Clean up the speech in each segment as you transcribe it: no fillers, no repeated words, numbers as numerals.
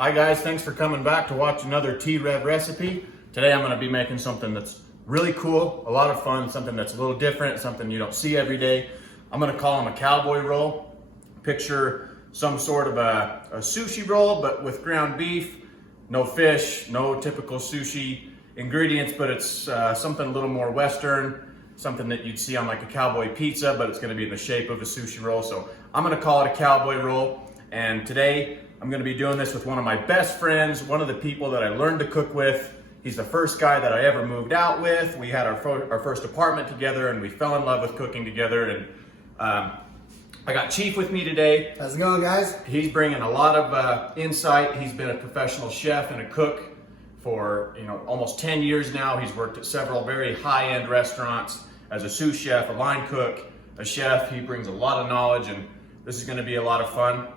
Hi guys, thanks for coming back to watch another T-REV recipe. Today I'm going to be making something that's really cool, a lot of fun, something that's a little different, something you don't see every day. I'm going to call them a cowboy roll. Picture some sort of a sushi roll, but with ground beef, no fish, no typical sushi ingredients, but it's something a little more Western, something that you'd see on like a cowboy pizza, but it's going to be in the shape of a sushi roll. So I'm going to call it a cowboy roll. And today I'm going to be doing this with one of my best friends, one of the people that I learned to cook with. He's the first guy that I ever moved out with. We had our first apartment together and we fell in love with cooking together. And I got Chief with me today. How's it going, guys? He's bringing a lot of insight. He's been a professional chef and a cook for almost 10 years now. He's worked at several very high-end restaurants as a sous chef, a line cook, a chef. He brings a lot of knowledge and this is going to be a lot of fun.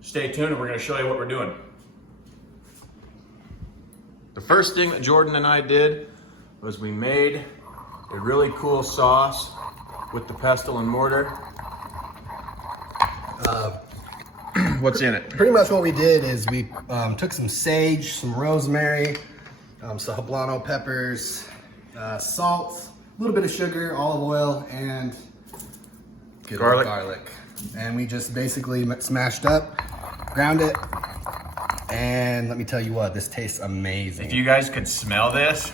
Stay tuned and we're going to show you what we're doing. The first thing that Jordan and I did was we made a really cool sauce with the pestle and mortar. What's in it? Pretty much what we did is we took some sage, some rosemary, some habanero peppers, salt, a little bit of sugar, olive oil, and garlic. And we just basically smashed up, ground it, and let me tell you what, this tastes amazing. If you guys could smell this,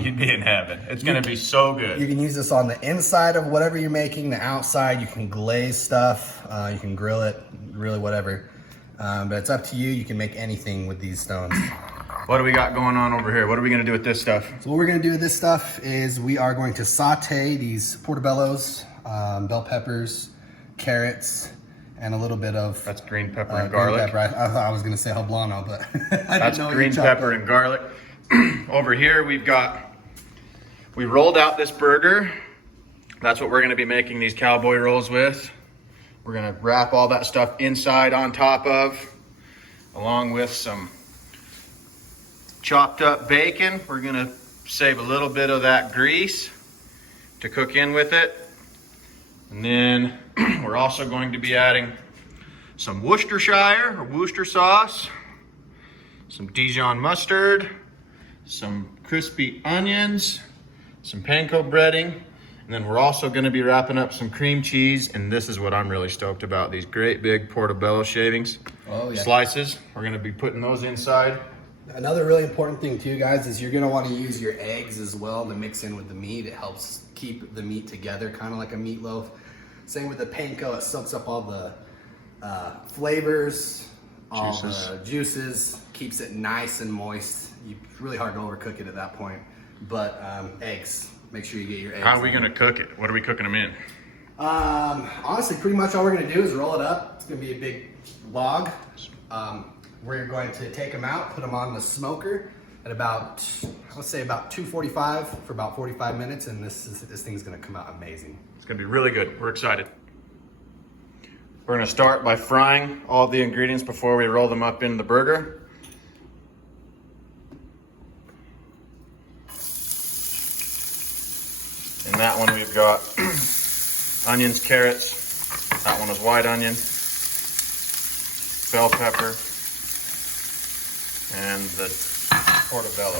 you'd be in heaven. It's gonna be so good. You can use this on the inside of whatever you're making, the outside, you can glaze stuff, you can grill it, really whatever. But it's up to you, you can make anything with these stones. What do we got going on over here? What are we gonna do with this stuff? So what we're gonna do with this stuff is we are going to saute these portobellos, bell peppers, carrots, and a little bit of... That's green pepper and garlic. Pepper. I thought I was gonna say habanero, but I That's didn't know green pepper and garlic. Over here we rolled out this burger. That's what we're gonna be making these cowboy rolls with. We're gonna wrap all that stuff inside on top of, along with some chopped up bacon. We're gonna save a little bit of that grease to cook in with it. And then we're also going to be adding some Worcestershire or Worcester sauce, some Dijon mustard, some crispy onions, some panko breading, and then we're also going to be wrapping up some cream cheese. And this is what I'm really stoked about, these great big portobello shavings. Oh, yeah. Slices. We're going to be putting those inside. Another really important thing too, guys, is you're gonna want to use your eggs as well to mix in with the meat. It helps keep the meat together, kind of like a meatloaf. Same with the panko, it soaks up all the flavors, all the juices, keeps it nice and moist. It's really hard to overcook it at that point. But eggs, make sure you get your eggs. How are we gonna cook it? What are we cooking them in? Honestly, pretty much all we're gonna do is roll it up. It's gonna be a big log. We're going to take them out, put them on the smoker at about, let's say about 245 for about 45 minutes, and this thing's gonna come out amazing. It's gonna be really good. We're excited. We're gonna start by frying all the ingredients before we roll them up in the burger. In that one we've got onions, carrots. That one is white onion, bell pepper, and the portobello.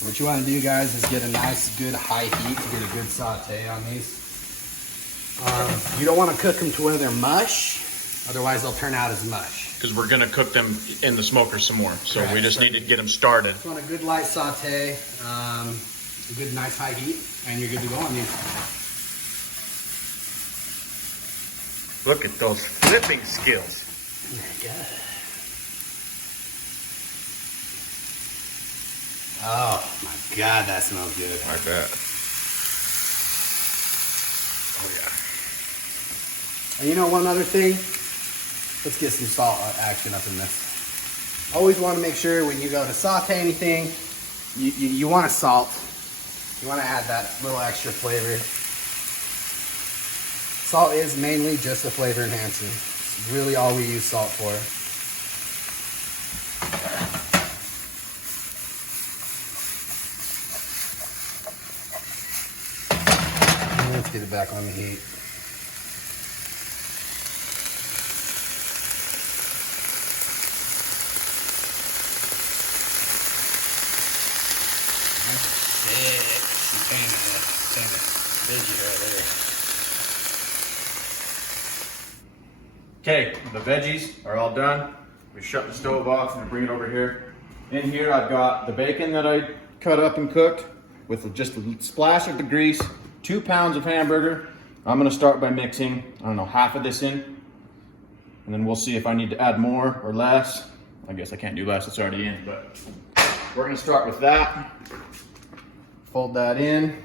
What you want to do, guys, is get a nice, good high heat to get a good saute on these. You don't want to cook them to where they're mush, otherwise they'll turn out as mush. Because we're gonna cook them in the smoker some more, so Correct. we just need to get them started. You want a good light saute, a good nice high heat, and you're good to go on these. Look at those flipping skills. Oh my God. Oh my God, that smells good. Like that. Oh yeah. And you know one other thing? Let's get some salt action up in this. Always want to make sure when you go to saute anything, you want to salt. You want to add that little extra flavor. Salt is mainly just a flavor enhancer. It's really all we use salt for. Let's get it back on the heat. Okay, the veggies are all done. We shut the stove off and bring it over here. In here I've got the bacon that I cut up and cooked with just a splash of the grease, 2 pounds of hamburger. I'm gonna start by mixing, I don't know, half of this in, and then we'll see if I need to add more or less. I guess I can't do less, it's already in, but we're gonna start with that. Fold that in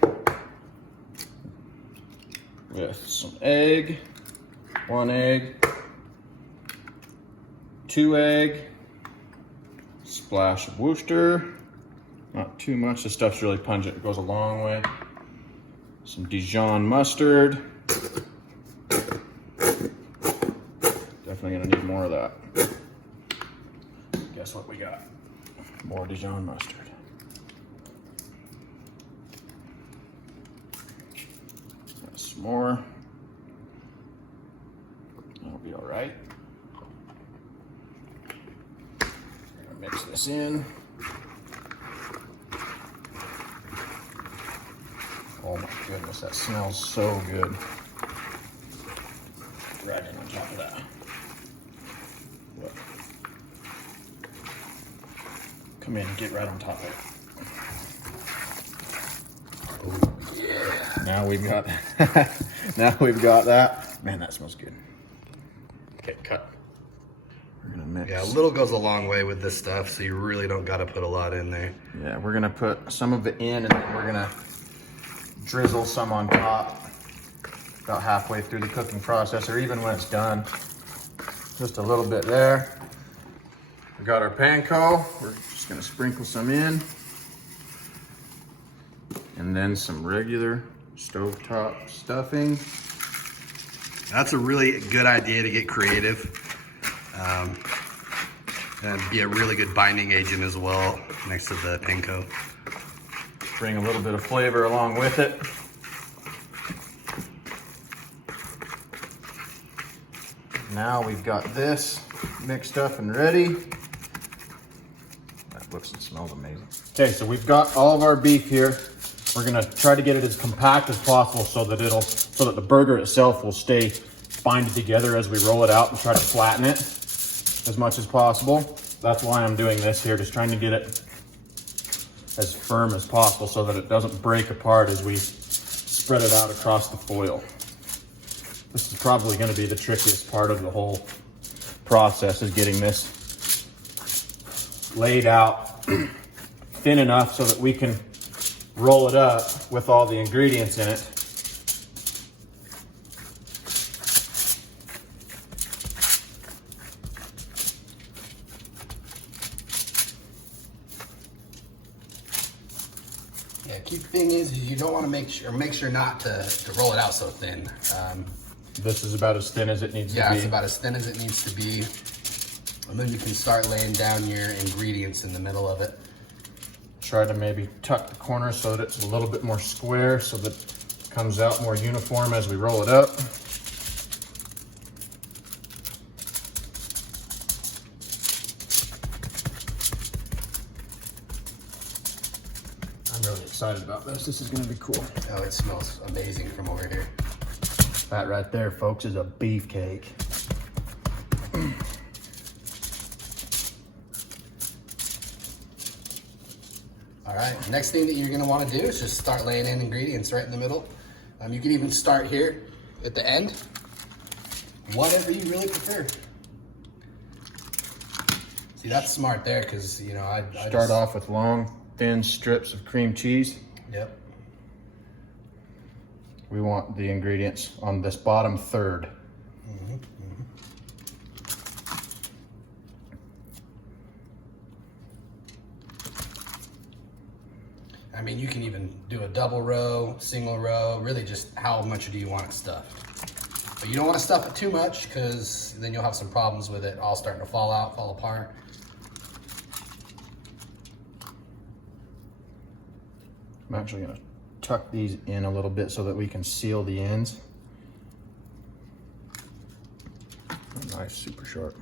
with some egg, 1 egg, 2 egg, splash of Worcester, not too much, this stuff's really pungent, it goes a long way. Some Dijon mustard. Definitely gonna need more of that. Guess what we got? More Dijon mustard. Some more. That'll be all right. Gonna mix this in. Oh my goodness, that smells so good. Right in on top of that. Look. Come in and get right on top of it. Oh yeah. Now we've got that. Man, that smells good. Okay, cut. We're gonna mix. Yeah, a little goes a long way with this stuff, so you really don't gotta put a lot in there. Yeah, we're gonna put some of it in and then we're gonna drizzle some on top about halfway through the cooking process, or even when it's done. Just a little bit there. We got our panko. We're just gonna sprinkle some in. And then some regular stovetop stuffing. That's a really good idea to get creative. And be a really good binding agent as well next to the panko. Bring a little bit of flavor along with it. Now we've got this mixed up and ready. That looks and smells amazing. Okay, so we've got all of our beef here. We're gonna try to get it as compact as possible so that the burger itself will stay binded together as we roll it out and try to flatten it as much as possible. That's why I'm doing this here, just trying to get it as firm as possible so that it doesn't break apart as we spread it out across the foil. This is probably going to be the trickiest part of the whole process, is getting this laid out thin enough so that we can roll it up with all the ingredients in it. Yeah, key thing is you don't want to make sure not to roll it out so thin. This is about as thin as it needs to be. Yeah, it's about as thin as it needs to be. And then you can start laying down your ingredients in the middle of it. Try to maybe tuck the corners so that it's a little bit more square so that it comes out more uniform as we roll it up. I'm really excited about this. This is going to be cool. Oh, it smells amazing from over here. That right there, folks, is a beefcake. All right, next thing that you're gonna wanna do is just start laying in ingredients right in the middle. You can even start here at the end, whatever you really prefer. See, that's smart there, because you know, I Start off with long, thin strips of cream cheese. Yep. We want the ingredients on this bottom third. I mean, you can even do a double row, single row, really just how much do you want it stuffed. But you don't want to stuff it too much, because then you'll have some problems with it all starting to fall out, fall apart. I'm actually gonna tuck these in a little bit so that we can seal the ends. Nice, super sharp.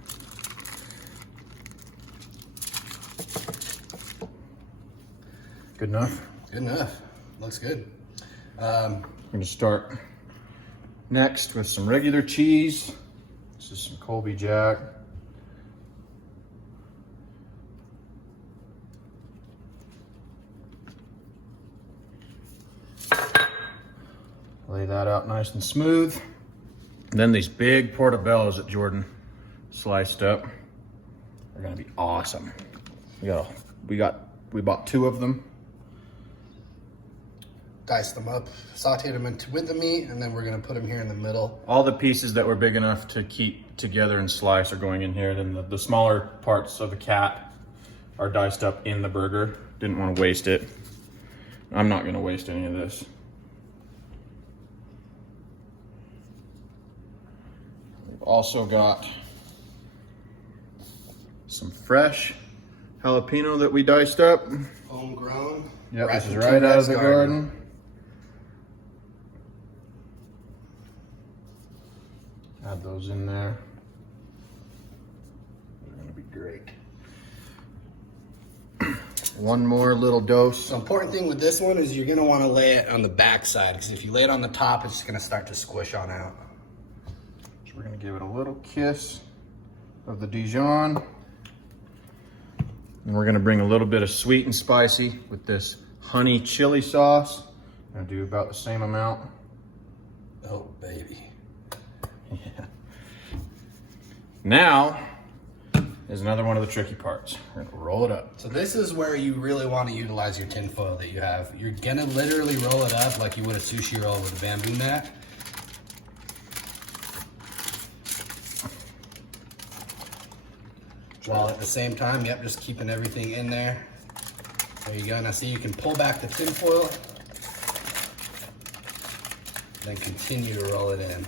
Good enough? Good enough. Looks good. I'm gonna start next with some regular cheese. This is some Colby Jack. Lay that out nice and smooth. And then these big portobellos that Jordan sliced up are gonna be awesome. We bought 2 of them. Dice them up, sauteed them with the meat, and then we're gonna put them here in the middle. All the pieces that were big enough to keep together and slice are going in here. Then the smaller parts of the cat are diced up in the burger. Didn't want to waste it. I'm not gonna waste any of this. We've also got some fresh jalapeno that we diced up. Homegrown. Yep, this is right out of the garden. Add those in there. They're gonna be great. One more little dose. The important thing with this one is you're gonna wanna lay it on the back side, because if you lay it on the top, it's just gonna start to squish on out. So we're gonna give it a little kiss of the Dijon. And we're gonna bring a little bit of sweet and spicy with this honey chili sauce. I'm gonna do about the same amount. Oh, baby. Yeah. Now is another one of the tricky parts. We're gonna roll it up. So this is where you really want to utilize your tin foil that you have. You're gonna literally roll it up like you would a sushi roll with a bamboo mat. While at the same time, yep, just keeping everything in there. There you go. Now see, you can pull back the tin foil, then continue to roll it in.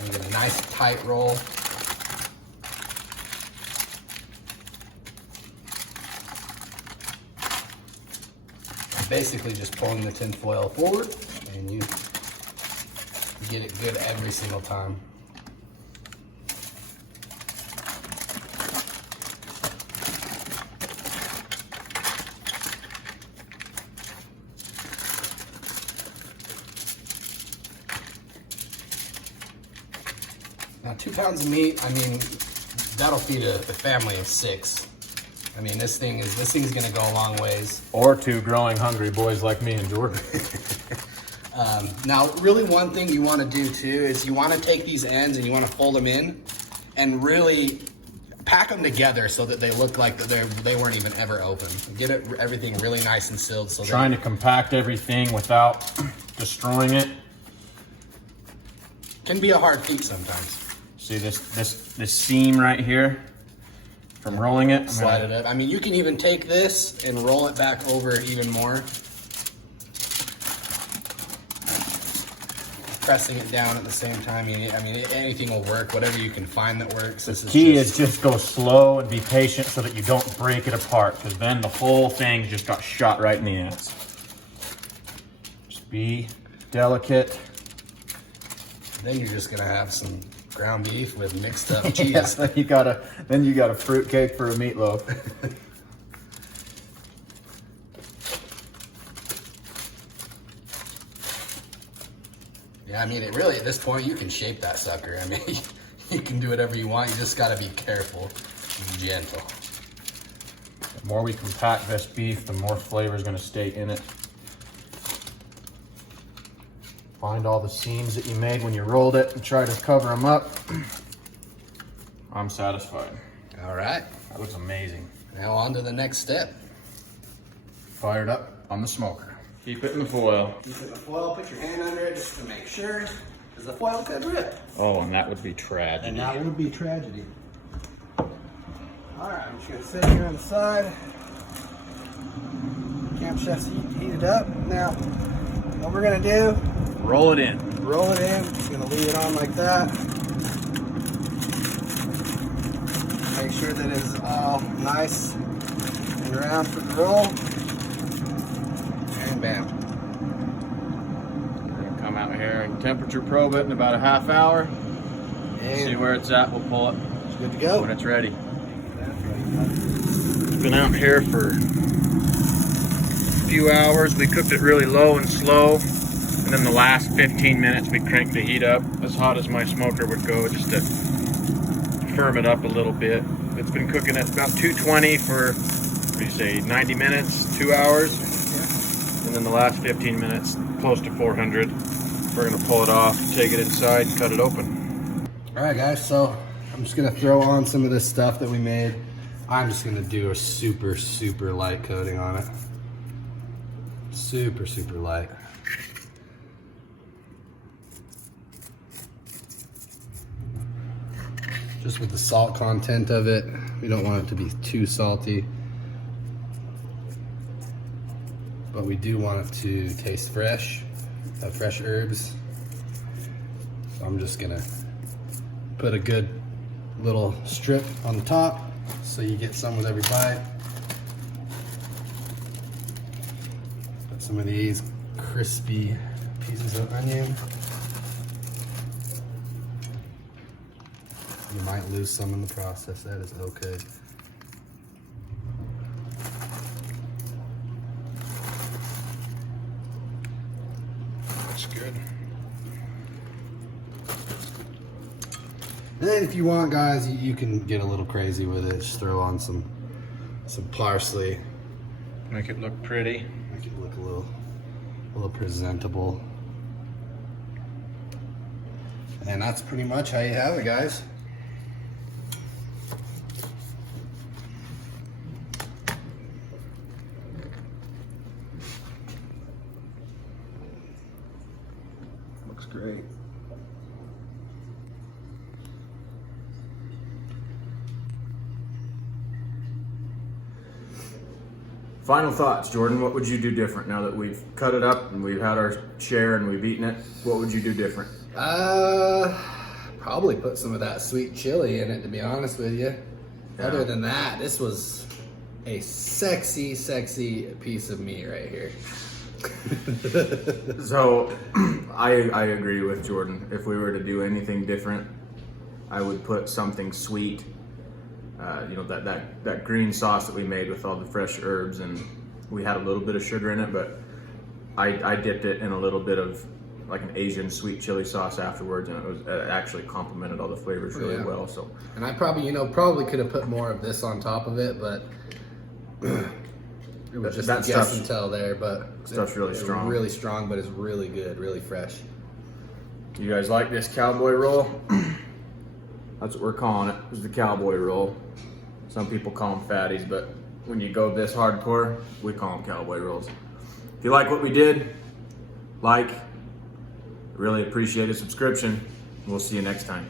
And get a nice tight roll. Basically just pulling the tin foil forward, and you get it good every single time. Now 2 pounds of meat, I mean, that'll feed a family of 6. I mean, this thing's gonna go a long ways. Or 2 growing hungry boys like me and Jordan. Now, really one thing you wanna do too is you wanna take these ends and you wanna fold them in and really pack them together so that they look like they weren't even ever open. Get everything really nice and sealed. So Trying to compact everything without destroying it. Can be a hard feat sometimes. See this seam right here from rolling it? Slide it up. I mean, you can even take this and roll it back over even more. Pressing it down at the same time. I mean, anything will work. Whatever you can find that works. The key is just go slow and be patient so that you don't break it apart, because then the whole thing just got shot right in the ass. Just be delicate. Then you're just gonna have some ground beef with mixed up cheese. Yes, then you got a fruit cake for a meatloaf. Yeah, I mean, it really, at this point, you can shape that sucker. I mean, you can do whatever you want. You just gotta be careful and gentle. The more we compact this beef, the more flavor is gonna stay in it. Find all the seams that you made when you rolled it and try to cover them up. I'm satisfied. All right. That looks amazing. Now on to the next step. Fired up on the smoker. Keep it in the foil. Keep it in the foil, put your hand under it just to make sure, because the foil could rip. Oh, and that would be tragedy. And that would be tragedy. All right, I'm just gonna sit here on the side. Camp Chef's heated up. Now, what we're gonna do, Roll it in. roll it in. Just gonna leave it on like that. Make sure that it's all nice and round for the roll. Bam. We're gonna come out here and temperature probe it in about a half hour. See where it's at, we'll pull it. It's good to go. When it's ready. It's been out here for a few hours. We cooked it really low and slow. And then the last 15 minutes we cranked the heat up as hot as my smoker would go, just to firm it up a little bit. It's been cooking at about 220 for, what do you say, 90 minutes, 2 hours. Yeah. And then the last 15 minutes, close to 400. We're gonna pull it off, take it inside, and cut it open. All right, guys, so I'm just gonna throw on some of this stuff that we made. I'm just gonna do a super, super light coating on it. Super, super light. Just with the salt content of it, we don't want it to be too salty. But we do want it to taste fresh, have fresh herbs. So I'm just gonna put a good little strip on the top so you get some with every bite. Put some of these crispy pieces of onion. You might lose some in the process, that is okay. That's good. And then if you want, guys, you can get a little crazy with it. Just throw on some parsley. Make it look pretty. Make it look a little presentable. And that's pretty much how you have it, guys. Looks great. Final thoughts, Jordan. What would you do different now that we've cut it up and we've had our share and we've eaten it? What would you do different? Probably put some of that sweet chili in it, to be honest with you. Yeah. Other than that, this was a sexy, sexy piece of meat right here. So, I agree with Jordan. If we were to do anything different, I would put something sweet. You know, that green sauce that we made with all the fresh herbs, and we had a little bit of sugar in it, but I dipped it in a little bit of like an Asian sweet chili sauce afterwards, and it actually complemented all the flavors really well. So, and I probably could have put more of this on top of it, but it was just a guess and tell there. But stuff's really strong. Really strong, but it's really good, really fresh. You guys like this cowboy roll? That's what we're calling it. It's the cowboy roll. Some people call them fatties, but when you go this hardcore, we call them cowboy rolls. If you like what we did, like, really appreciate a subscription. We'll see you next time.